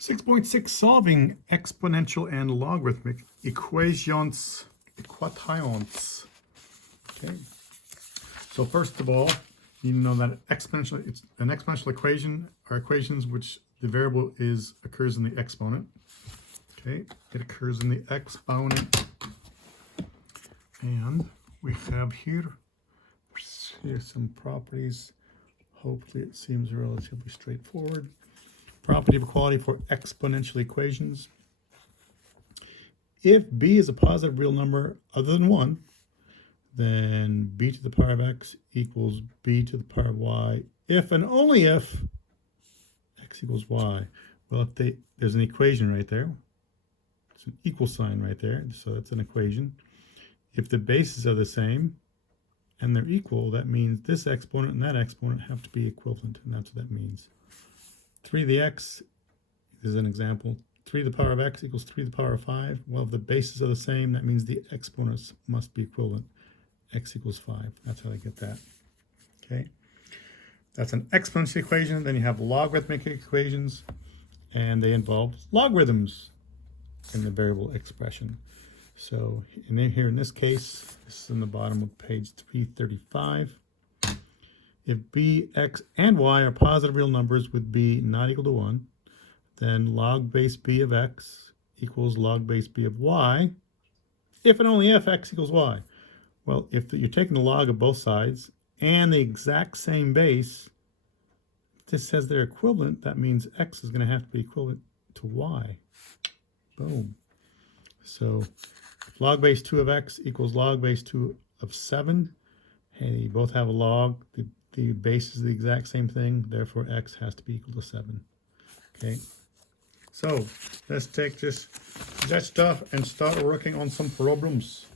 6.6, solving exponential and logarithmic equations. Okay. So first of all, you know that it's an exponential equation are equations which the variable occurs in the exponent. Okay, it occurs in the exponent, and we have here's some properties. Hopefully, it seems relatively straightforward. Property of equality for exponential equations. If b is a positive real number other than 1, then b to the power of x equals b to the power of y, if and only if x equals y. Well, if there's an equation right there. It's an equal sign right there, so that's an equation. If the bases are the same and they're equal, that means this exponent and that exponent have to be equivalent, and that's what that means. 3 to the x is an example. 3 to the power of x equals 3 to the power of 5. Well, if the bases are the same, that means the exponents must be equivalent. X equals 5. That's how I get that. Okay. That's an exponential equation. Then you have logarithmic equations, and they involve logarithms in the variable expression. So here in this case, this is in the bottom of page 335. If b, x, and y are positive real numbers with b not equal to 1, then log base b of x equals log base b of y, if and only if x equals y. Well, if you're taking the log of both sides and the exact same base, this says they're equivalent, that means x is going to have to be equivalent to y. Boom. So if log base 2 of x equals log base 2 of 7, hey, you both have a log. The base is the exact same thing, therefore x has to be equal to 7. Okay, so let's take that stuff and start working on some problems.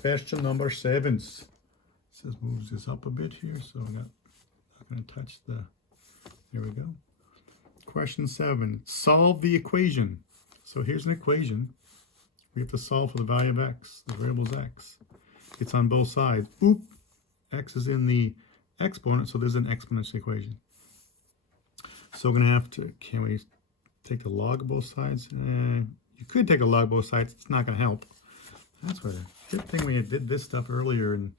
Question number 7. It says moves this up a bit here, so I'm not going to touch there we go. Question 7, solve the equation. So here's an equation. We have to solve for the value of x. The variable is x. It's on both sides. Boop. X is in the exponent, so there's an exponential equation. So we're going to have to, can we take the log of both sides? You could take a log of both sides. It's not going to help. That's what good thing we did this stuff earlier in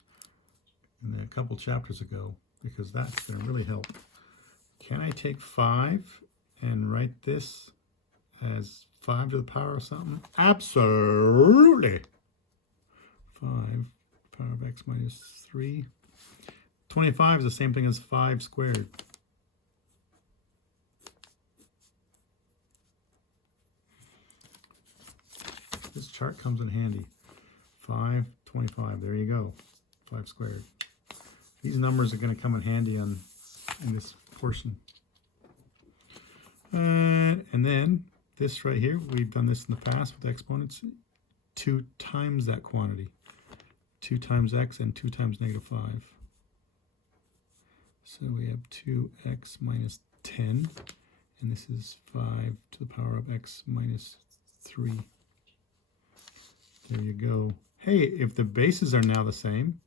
a couple chapters ago, because that's going to really help. Can I take 5 and write this as 5 to the power of something? Absolutely. 5 power of x minus 3. 25 is the same thing as 5 squared. This chart comes in handy. 5, 25, there you go. 5 squared. These numbers are going to come in handy in this portion. And then this right here, we've done this in the past with exponents. 2 times that quantity. 2 times x and 2 times negative 5. So we have 2x minus 10, and this is 5 to the power of x minus 3. There you go. Hey, if the bases are now the same,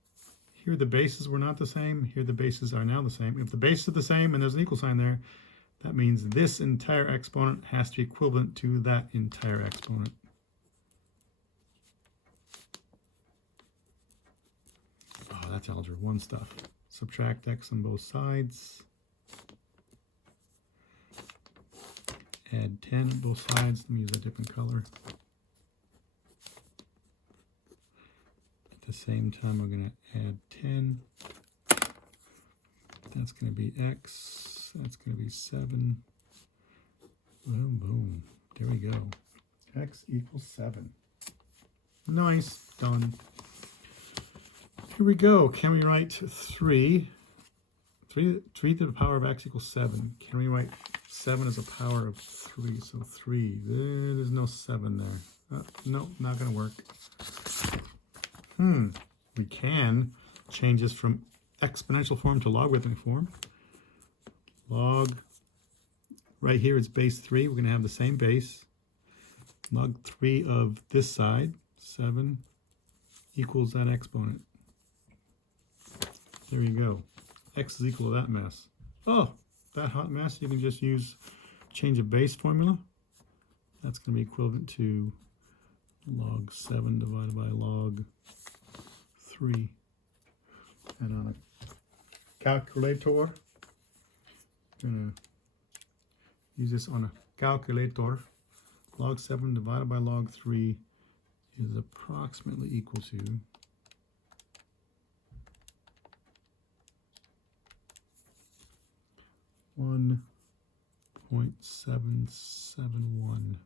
here the bases were not the same, here the bases are now the same. If the bases are the same and there's an equal sign there, that means this entire exponent has to be equivalent to that entire exponent. Oh, that's algebra 1 stuff. Subtract x on both sides. Add 10 on both sides. Let me use a different color. At the same time, we're going to add 10. That's going to be x. That's going to be 7. Boom, boom. There we go. X equals 7. Nice. Done. Here we go. Can we write 3 to the power of x equals 7? Can we write 7 as a power of 3? So 3. There's no 7 there. No, not going to work. We can change this from exponential form to logarithmic form. Log, right here it's base 3. We're going to have the same base. Log 3 of this side, 7, equals that exponent. There you go. X is equal to that mess. Oh, that hot mess, you can just use change of base formula. That's going to be equivalent to log 7 divided by log 3. And on a calculator, I'm going to use this on a calculator. Log 7 divided by log 3 is approximately equal to 1.771.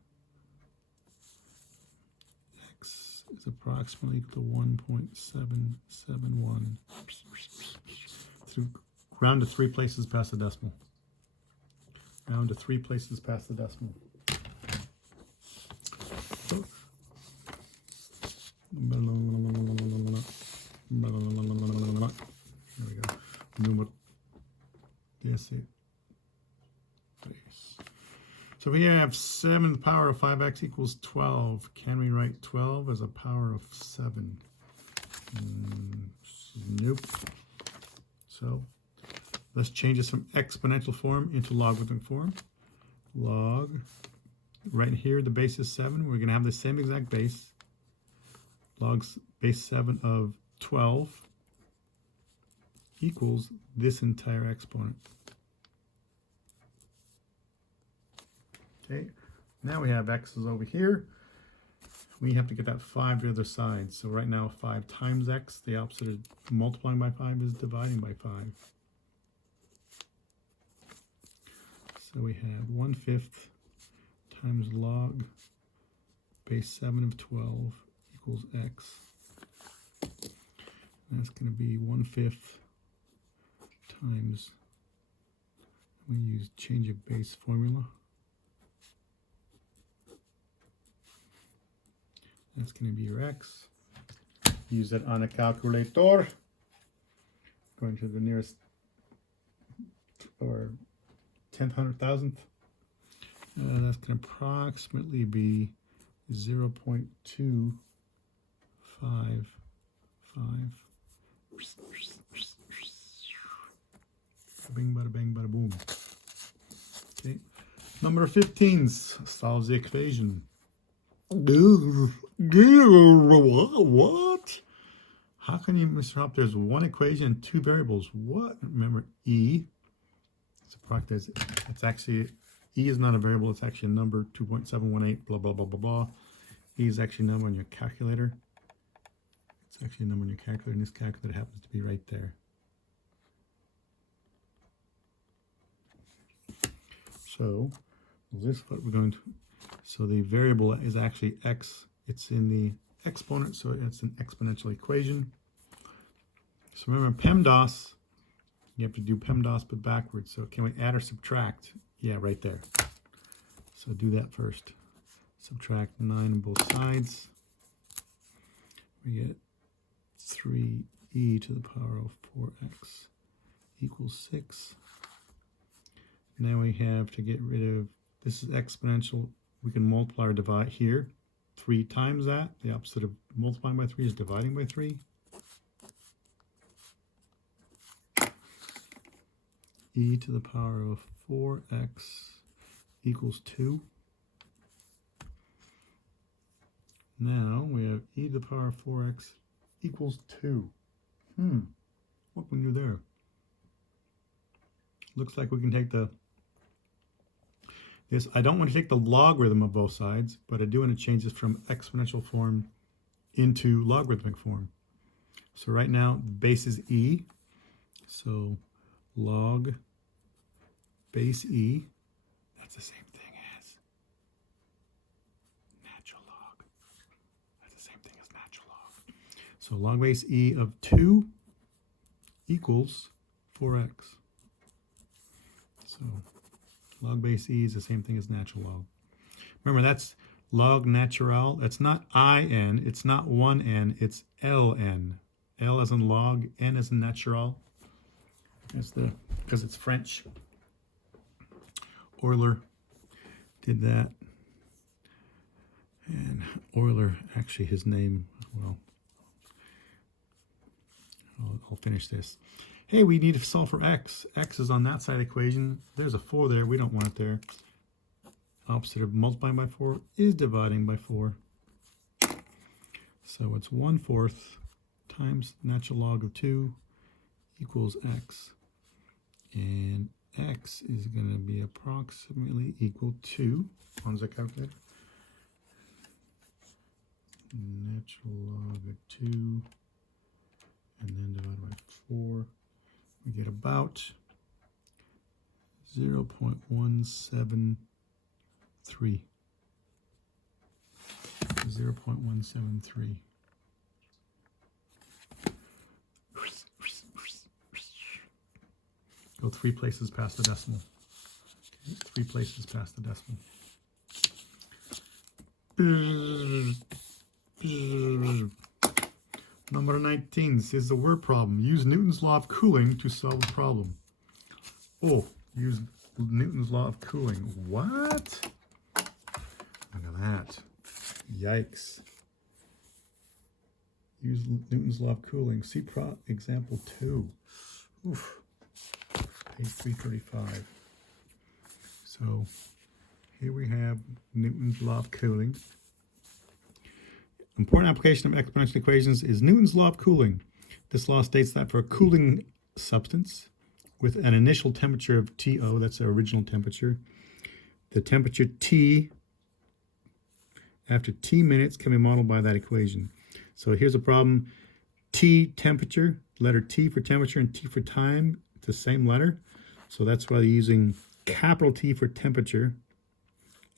X is approximately equal to 1.771. So round to 3 places past the decimal. Round to 3 places past the decimal. So, there we go. Number. Yes, it. So we have 7 to the power of 5x equals 12. Can we write 12 as a power of 7? Nope. So let's change this from exponential form into logarithmic form. Log, right here the base is 7. We're going to have the same exact base. Log base 7 of 12 equals this entire exponent. Okay, now we have x's over here. We have to get that 5 to the other side. So right now 5 times x, the opposite of multiplying by 5 is dividing by 5. So we have 1/5 times log base 7 of 12 equals x. And that's going to be 1/5 times, we use change of base formula. That's going to be your x. Use that on a calculator. Going to the nearest or 10th, 100,000th. That's going to approximately be 0.255. Bing, bada, bang, bada, boom. Okay. Number 15 solves the equation. What? How can you, Mr. Hop? There's one equation and 2 variables. What? Remember, E. It's actually, E is not a variable. It's actually a number, 2.718, blah, blah, blah, blah, blah. E is actually a number on your calculator. It's actually a number on your calculator, and this calculator happens to be right there. So, this is what we're going to, so the variable is actually x. It's in the exponent, so it's an exponential equation. So remember PEMDAS, you have to do PEMDAS but backwards. So can we add or subtract? Yeah, right there. So do that first. Subtract 9 on both sides. We get 3e to the power of 4x equals 6. Now we have to get rid of, this is exponential. We can multiply or divide here. 3 times that. The opposite of multiplying by 3 is dividing by 3. E to the power of 4x equals 2. Now we have e to the power of 4x equals 2. What can we do there? Looks like we can take the this. I don't want to take the logarithm of both sides, but I do want to change this from exponential form into logarithmic form. So right now, the base is e. So log base e, that's the same thing as natural log. That's the same thing as natural log. So log base e of 2 equals 4x. So log base e is the same thing as natural log. Remember, that's log natural. It's not in, it's not 1n, it's ln. L as in log, n as in natural. That's the, because it's French. Euler did that. And Euler, actually his name, well, I'll finish this. Hey, we need to solve for x. X is on that side of the equation. There's a 4 there. We don't want it there. Opposite of multiplying by 4 is dividing by 4. So it's 1/4 times natural log of 2 equals x. And x is going to be approximately equal to, what is that calculator? Natural log of 2 and then divided by 4. We get about 0.173. 0.173. Go 3 places past the decimal. Okay, 3 places past the decimal. Number 19 says the word problem. Use Newton's law of cooling to solve the problem. Oh, use Newton's law of cooling. What? Look at that. Yikes. Use Newton's law of cooling. See example 2. Oof. Page 335. So here we have Newton's law of cooling. Important application of exponential equations is Newton's law of cooling. This law states that for a cooling substance with an initial temperature of TO, that's the original temperature, the temperature T after T minutes can be modeled by that equation. So here's a problem. T temperature, letter T for temperature and T for time, it's the same letter. So that's why they're using capital T for temperature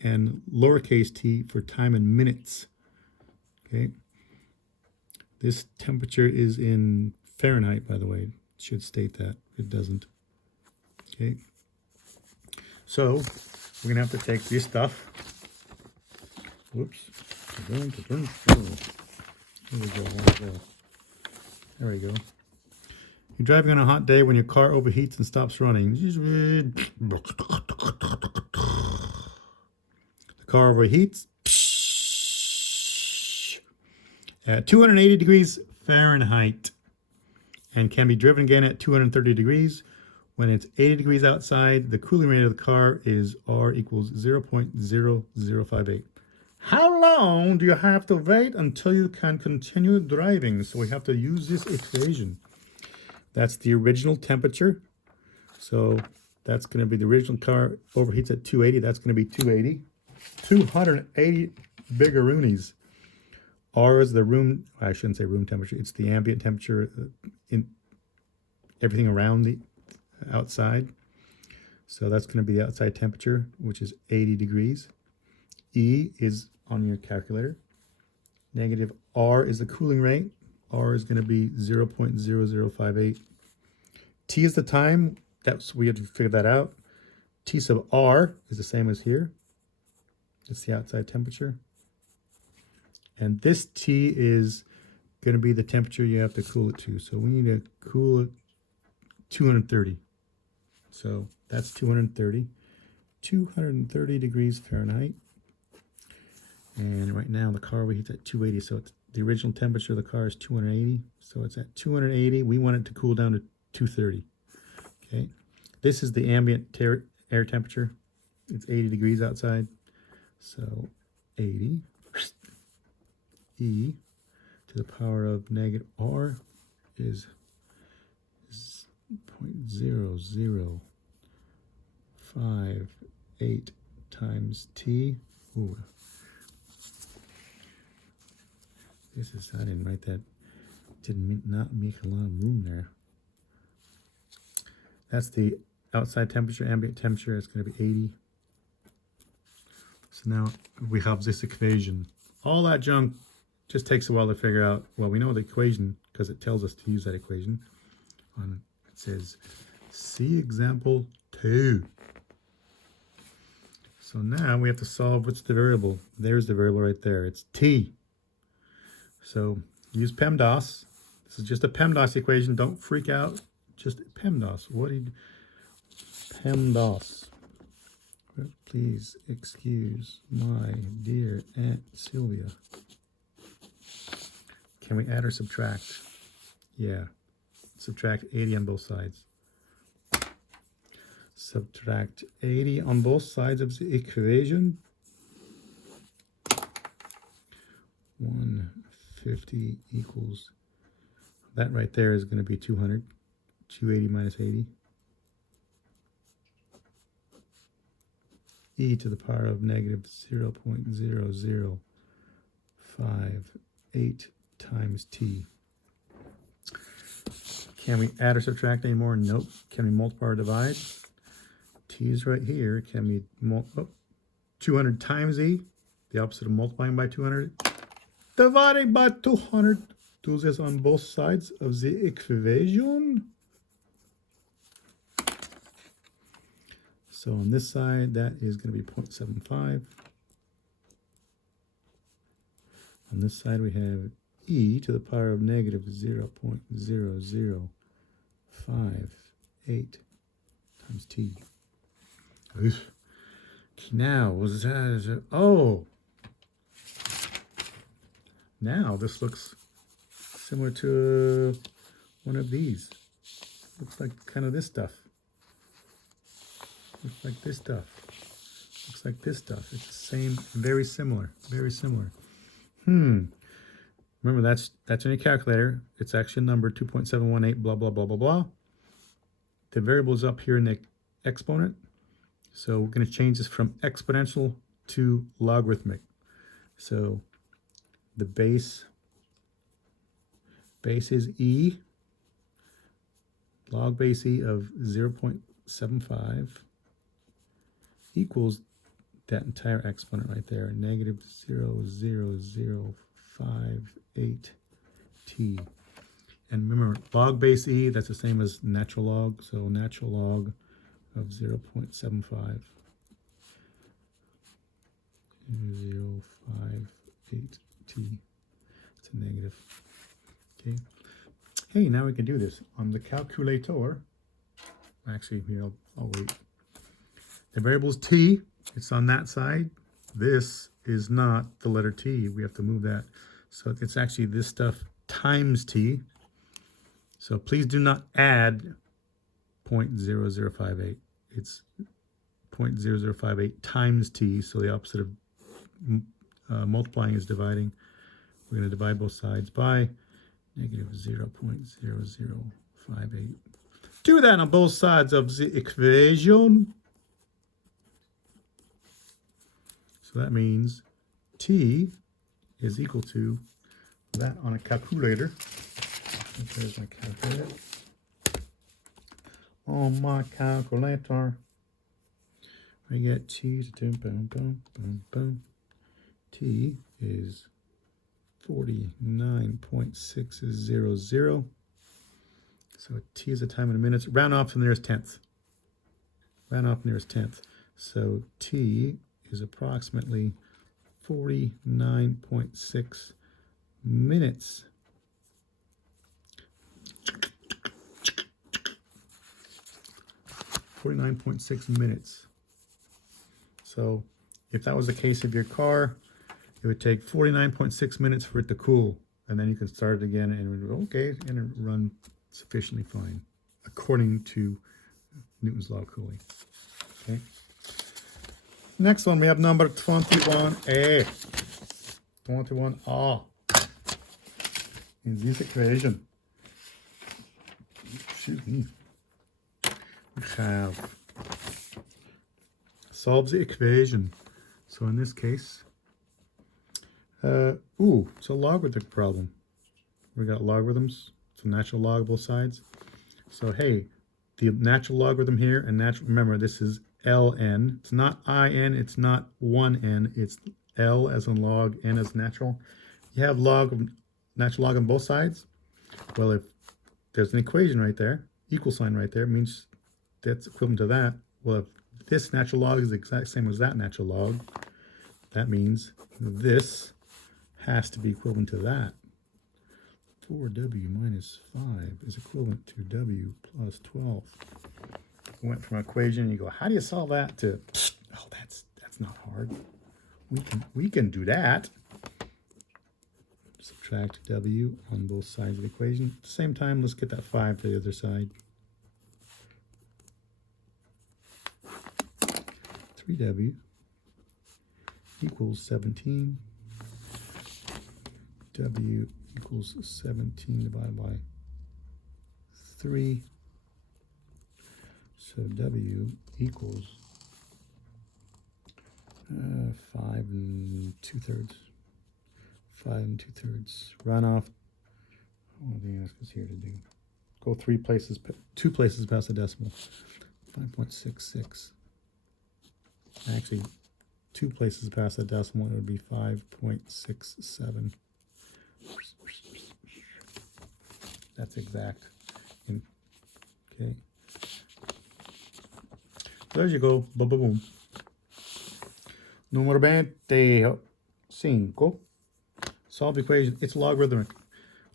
and lowercase t for time in minutes. Okay. This temperature is in Fahrenheit, by the way. It should state that. It doesn't. Okay. So we're going to have to take this stuff. Whoops. There we go. There we go. You're driving on a hot day when your car overheats and stops running. The car overheats at 280 degrees Fahrenheit and can be driven again at 230 degrees. When it's 80 degrees outside, the cooling rate of the car is R equals 0.0058. How long do you have to wait until you can continue driving? So we have to use this equation. That's the original temperature. So that's going to be the original car overheats at 280. That's going to be 280. 280 biggeroonies. R is the room, I shouldn't say room temperature. It's the ambient temperature in everything around the outside. So that's going to be the outside temperature, which is 80 degrees. E is on your calculator. Negative R is the cooling rate. R is going to be 0.0058. T is the time. We have to figure that out. T sub R is the same as here. It's the outside temperature. And this T is going to be the temperature you have to cool it to. So we need to cool it 230. So that's 230. 230 degrees Fahrenheit. And right now the car overheats at 280. So it's the original temperature of the car is 280. So it's at 280. We want it to cool down to 230. Okay. This is the ambient air temperature. It's 80 degrees outside. So 80. E to the power of negative R is 0.0058 times T. Ooh. I didn't write that. Not make a lot of room there. That's the outside temperature, ambient temperature. It's going to be 80. So now we have this equation. All that junk just takes a while to figure out. Well, we know the equation because it tells us to use that equation. It says, see example 2. So now we have to solve what's the variable. There's the variable right there. It's T. So use PEMDAS. This is just a PEMDAS equation. Don't freak out. Just PEMDAS. PEMDAS. Please excuse my dear Aunt Sylvia. Can we add or subtract? Yeah. Subtract 80 on both sides. Subtract 80 on both sides of the equation. 150 equals, that right there is going to be 200. 280 minus 80. E to the power of negative 0.0058 times t. Can we add or subtract any more? Nope. Can we multiply or divide? T is right here. Can we 200 times e, the opposite of multiplying by 200, dividing by 200. Do this on both sides of the equation. So on this side, that is going to be 0.75. On this side, we have e to the power of negative 0.0058 times t. Now, was that? Oh, now this looks similar to one of these. Looks like kind of this stuff. Looks like this stuff. Looks like this stuff. It's the same, very similar, very similar. Remember, that's in your calculator. It's actually a number 2.718, blah, blah, blah, blah, blah. The variable is up here in the exponent. So we're going to change this from exponential to logarithmic. So the base is e, log base e of 0.75 equals that entire exponent right there, negative 0.0058 t. And remember, log base e, that's the same as natural log. So natural log of 0.75. 0.058 t. It's a negative. Okay. Hey, now we can do this on the calculator. Actually, here, I'll wait. The variable is t. It's on that side. This is not the letter t. We have to move that. So it's actually this stuff times t. So please do not add 0.0058. It's 0.0058 times t. So the opposite of multiplying is dividing. We're going to divide both sides by negative 0.0058. Do that on both sides of the equation. So that means t is equal to that on a calculator. There's my calculator. On my calculator, I get t to boom, boom, boom, boom. T is 49.600. So t is the time in minutes. Round off to the nearest tenth. Round off nearest tenth. So t is approximately 49.6 minutes. So if that was the case of your car, it would take 49.6 minutes for it to cool. And then you can start it again and it would go, okay, and it would run sufficiently fine, according to Newton's law of cooling. Okay. Next one, we have number 21a. 21a. In this equation, excuse me, we have solve the equation. So in this case, it's a logarithmic problem. We got logarithms. It's a natural log of both sides. So hey, the natural logarithm here and natural, remember this is ln. It's not in, it's not 1n, it's L as in log, n as natural. You have natural log on both sides. Well, if there's an equation right there, equal sign right there, means that's equivalent to that. Well, if this natural log is the exact same as that natural log, that means this has to be equivalent to that. 4w minus 5 is equivalent to w plus 12. We went from an equation, and you go, how do you solve that? To, oh, that's not hard. We can do that. Subtract w on both sides of the equation. At the same time, let's get that 5 to the other side. 3w equals 17. W equals 17 divided by 3. So W equals 5 2/3. 5 2/3. Run off. What do they ask us here to do? Go 2 places past the decimal. 5.66. Actually, 2 places past the decimal, it would be 5.67. That's exact. Okay. There you go. Boom, boom, boom. Número 25. Solve the equation. It's logarithmic.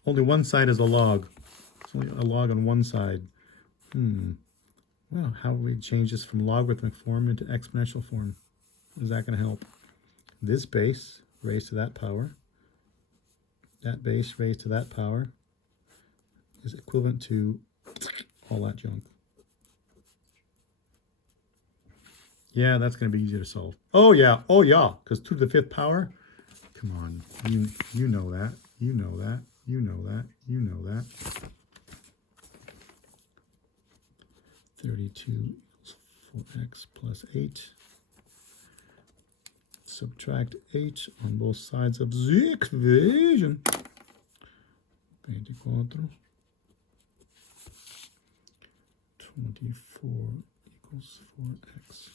Only one side is a log. It's only a log on one side. Well, how do we change this from logarithmic form into exponential form? Is that going to help? This base raised to that power, that base raised to that power is equivalent to all that junk. Yeah, that's going to be easier to solve. Oh yeah, because 2 to the 5th power. Come on, you know that, you know that, you know that, you know that. 32 equals 4x plus 8. Subtract 8 on both sides of the equation. 24. 24 equals 4x.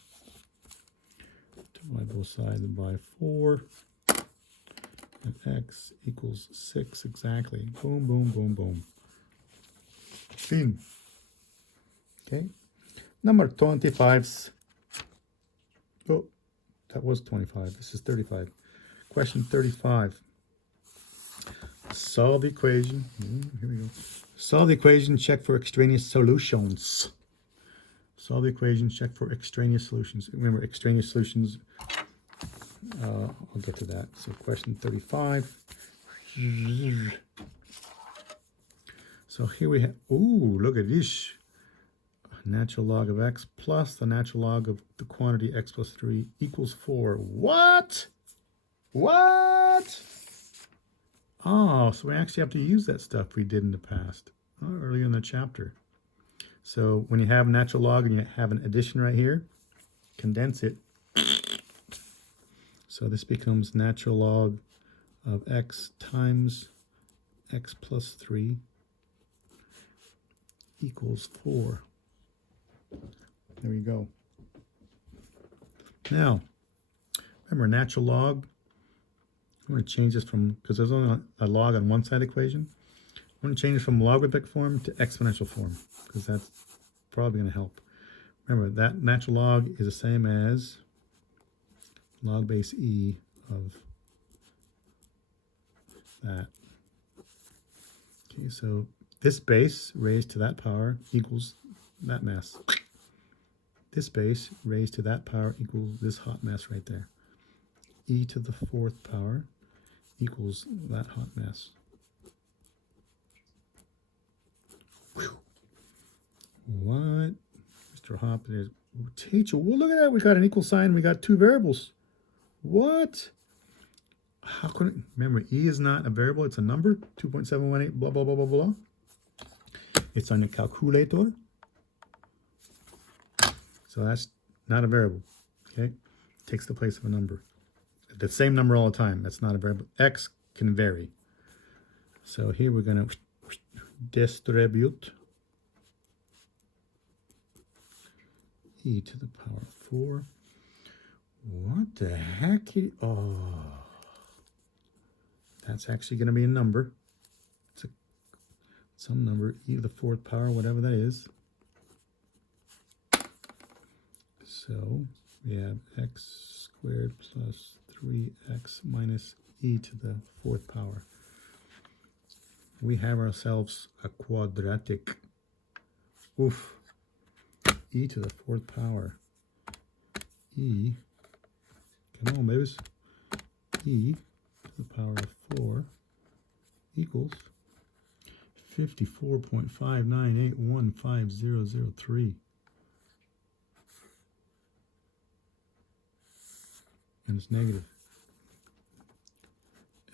Divide both sides by 4. And x equals 6 exactly. Boom, boom, boom, boom. Fin. Okay. Number 25's. Oh, that was 25. This is 35. Question 35. Solve the equation. Here we go. Solve the equation, check for extraneous solutions. Solve the equation, check for extraneous solutions. Remember, extraneous solutions, I'll get to that. So question 35. So here we have, ooh, look at this. Natural log of x plus the natural log of the quantity x plus 3 equals 4. What? What? Oh, so we actually have to use that stuff we did in the past, earlier in the chapter. So when you have a natural log and you have an addition right here, condense it. So this becomes natural log of x times x plus 3 equals 4. There we go. Now, remember natural log. I'm going to change this from, because there's only a log on one side equation. I'm going to change it from logarithmic form to exponential form, because that's probably going to help. Remember, that natural log is the same as log base e of that. Okay, so this base raised to that power equals that mess. This base raised to that power equals this hot mess right there. E to the 4th power equals that hot mess. Whew. What? Mr. Hop is, teacher, well, look at that. We got an equal sign. We got 2 variables. What? How could it? Remember, E is not a variable. It's a number. 2.718, blah, blah, blah, blah, blah. It's on your calculator. So that's not a variable. Okay? Takes the place of a number. The same number all the time. That's not a variable. X can vary. So here we're going to distribute e to the power 4. What the heck? Oh, that's actually going to be a number. It's some number, e to the 4th power, whatever that is. So we have x squared plus 3x minus e to the 4th power. We have ourselves a quadratic. Oof. E to the 4th power. E, come on, babies. E to the power of 4 equals 54.59815003. and it's negative.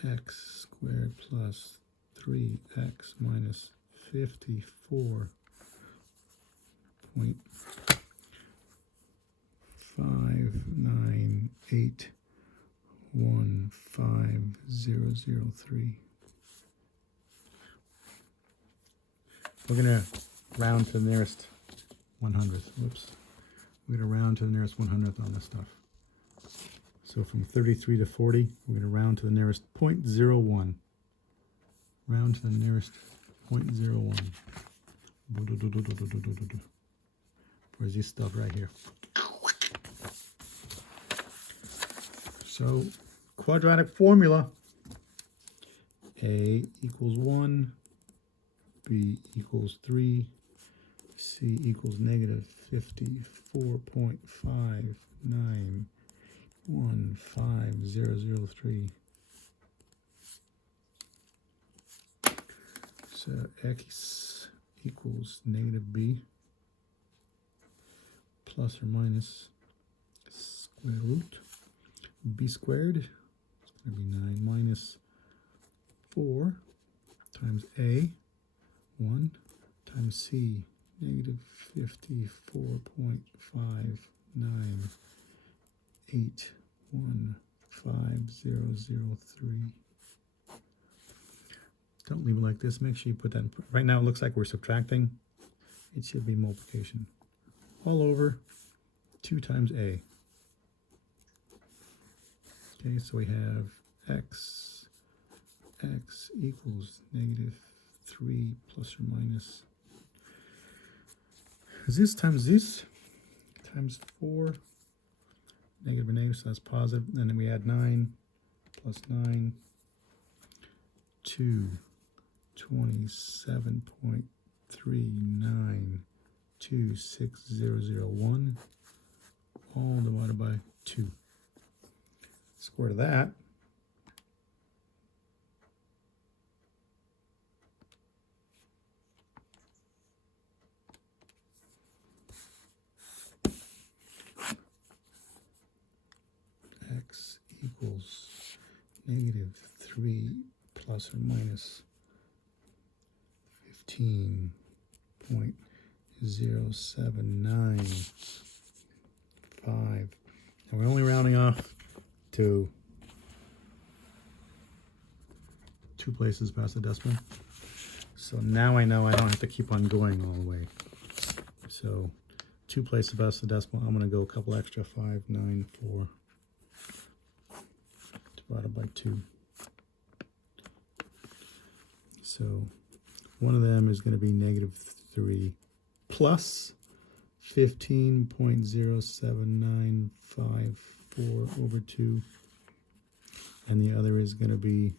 X squared plus 3x minus 54.59815,003. We're going to round to the nearest 100th. Whoops. We're going to round to the nearest 100th on this stuff. So from 33 to 40, we're going to round to the nearest 0.01. Round to the nearest 0.01. Where's this stuff right here? So, quadratic formula. A equals 1, B equals 3, C equals negative 54.5915003. So x equals negative b plus or minus square root b squared. It's going to be 9 minus 4 times a, 1 times c, negative 54.59815,003. Don't leave it like this. Make sure you put that in. Right now it looks like we're subtracting. It should be multiplication. All over 2 times a. Okay, so we have x equals negative 3 plus or minus. This times this times 4. Negative and negative, so that's positive. And then we add 9 plus 9. 227.3926001, all divided by 2. Square of that x equals negative 3 plus or minus 15.0795. And we're only rounding off to 2 places past the decimal. So now I know I don't have to keep on going all the way. So 2 places past the decimal, I'm going to go a couple extra, 594 divided by 2. So one of them is going to be negative 3 plus 15.07954 over 2. And the other is going to be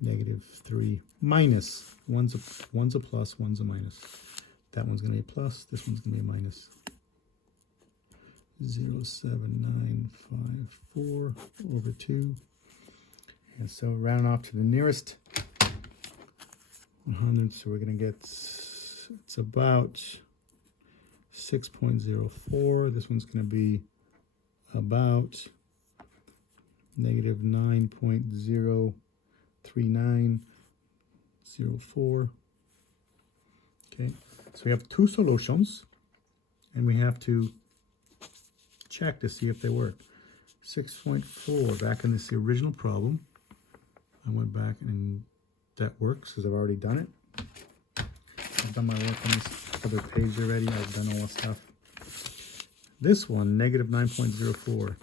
negative 3 minus. One's a plus, one's a minus. That one's going to be a plus, this one's going to be a minus. 07954 over 2. And so round off to the nearest 100, so we're going to get, it's about 6.04. This one's going to be about negative 9.03904. Okay, so we have 2 solutions, and we have to check to see if they work. 6.4, back in this original problem, I went back and that works because I've already done it. I've done my work on this other page already. I've done all the stuff. This one, negative 9.04.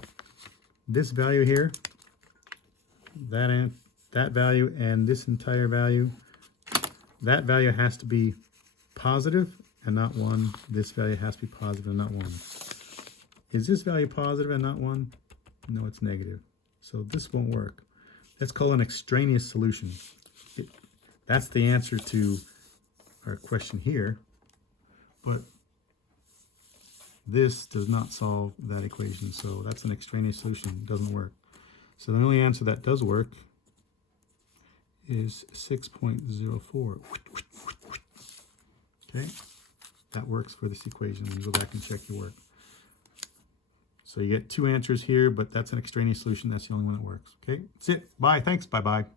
This value here, that value, and this entire value, that value has to be positive and not 1. This value has to be positive and not 1. Is this value positive and not 1? No, it's negative. So this won't work. Let's call an extraneous solution. That's the answer to our question here, but this does not solve that equation, so that's an extraneous solution. It doesn't work. So the only answer that does work is 6.04. Okay, that works for this equation. You go back and check your work. So you get two answers here, but that's an extraneous solution. That's the only one that works. Okay, that's it. Bye. Thanks. Bye-bye.